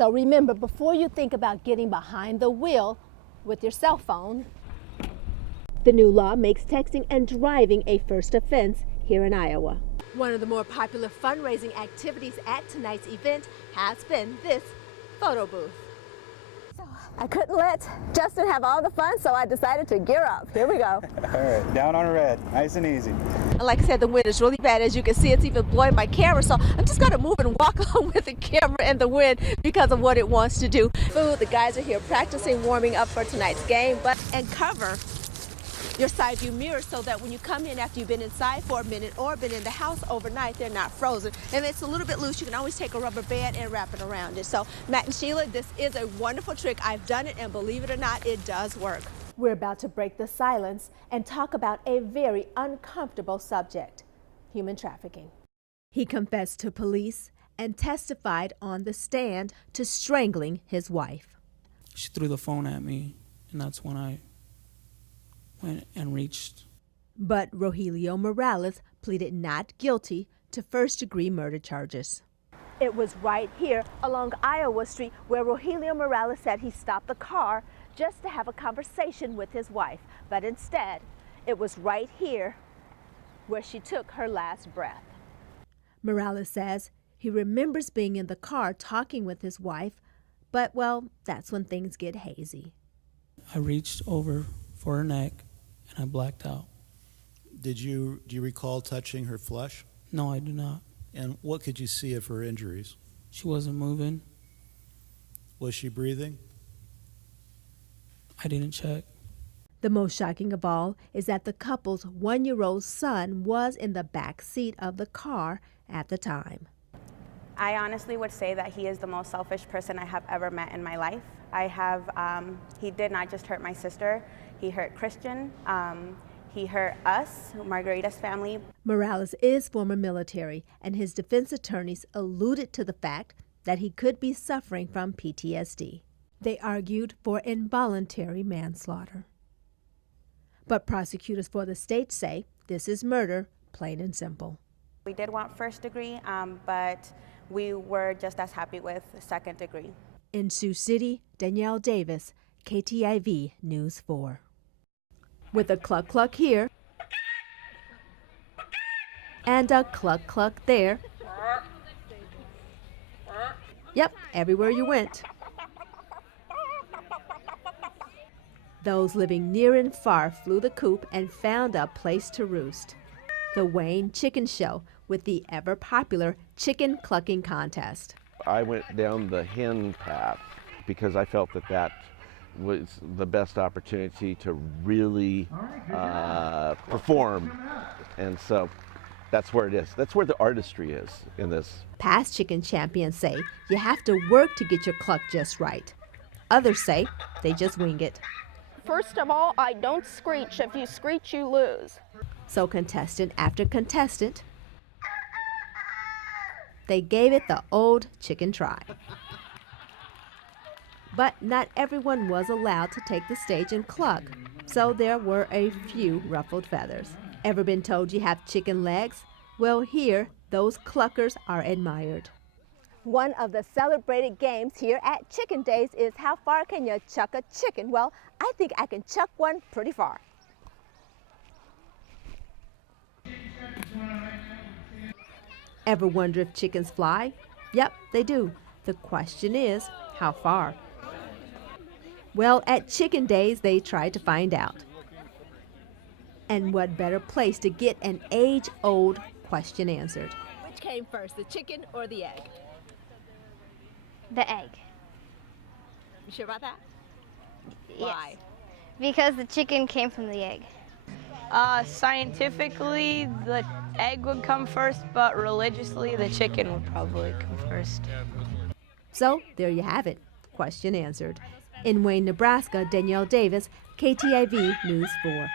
So remember, before you think about getting behind the wheel with your cell phone, the new law makes texting and driving a first offense here in Iowa. One of the more popular fundraising activities at tonight's event has been this photo booth. So I couldn't let Justin have all the fun, so I decided to gear up. Here we go. All right, down on red, nice and easy. And like I said, the wind is really bad. As you can see, it's even blowing my camera, so I'm just going to move and walk along with the camera and the wind because of what it wants to do. Food, the guys are here practicing, warming up for tonight's game, and cover your side view mirrors so that when you come in after you've been inside for a minute or been in the house overnight, they're not frozen. And it's a little bit loose. You can always take a rubber band and wrap it around it. So Matt and Sheila, this is a wonderful trick. I've done it, and believe it or not, it does work. We're about to break the silence and talk about a very uncomfortable subject: human trafficking. He confessed to police and testified on the stand to strangling his wife. She threw the phone at me, and that's when I went and reached. But Rogelio Morales pleaded not guilty to first-degree murder charges. It was right here along Iowa Street where Rogelio Morales said he stopped the car just to have a conversation with his wife. But instead, it was right here where she took her last breath. Morales says he remembers being in the car talking with his wife, but, well, that's when things get hazy. I reached over for her neck, and I blacked out. Do you recall touching her flesh? No, I do not. And what could you see of her injuries? She wasn't moving. Was she breathing? I didn't check. The most shocking of all is that the couple's one-year-old son was in the back seat of the car at the time. I honestly would say that he is the most selfish person I have ever met in my life. He did not just hurt my sister, he hurt Christian, he hurt us, Margarita's family. Morales is former military, and his defense attorneys alluded to the fact that he could be suffering from PTSD. They argued for involuntary manslaughter. But prosecutors for the state say this is murder, plain and simple. We did want first degree, but we were just as happy with second degree. In Sioux City, Danielle Davis, KTIV News 4. With a cluck cluck here and a cluck cluck there. Yep, everywhere you went. Those living near and far flew the coop and found a place to roost. The Wayne Chicken Show with the ever-popular chicken clucking contest. I went down the hen path because I felt that was the best opportunity to really perform. And so that's where it is. That's where the artistry is in this. Past chicken champions say you have to work to get your cluck just right. Others say they just wing it. First of all, I don't screech. If you screech, you lose. So contestant after contestant, they gave it the old chicken try. But not everyone was allowed to take the stage and cluck, so there were a few ruffled feathers. Ever been told you have chicken legs? Well, here, those cluckers are admired. One of the celebrated games here at Chicken Days is how far can you chuck a chicken? Well, I think I can chuck one pretty far. Ever wonder if chickens fly? Yep, they do. The question is, how far? Well, at Chicken Days, they tried to find out. And what better place to get an age-old question answered? Which came first, the chicken or the egg? The egg. You sure about that? Yes. Why? Because the chicken came from the egg. Scientifically, the egg would come first, but religiously, the chicken would probably come first. So, there you have it. Question answered. In Wayne, Nebraska, Danielle Davis, KTIV News 4.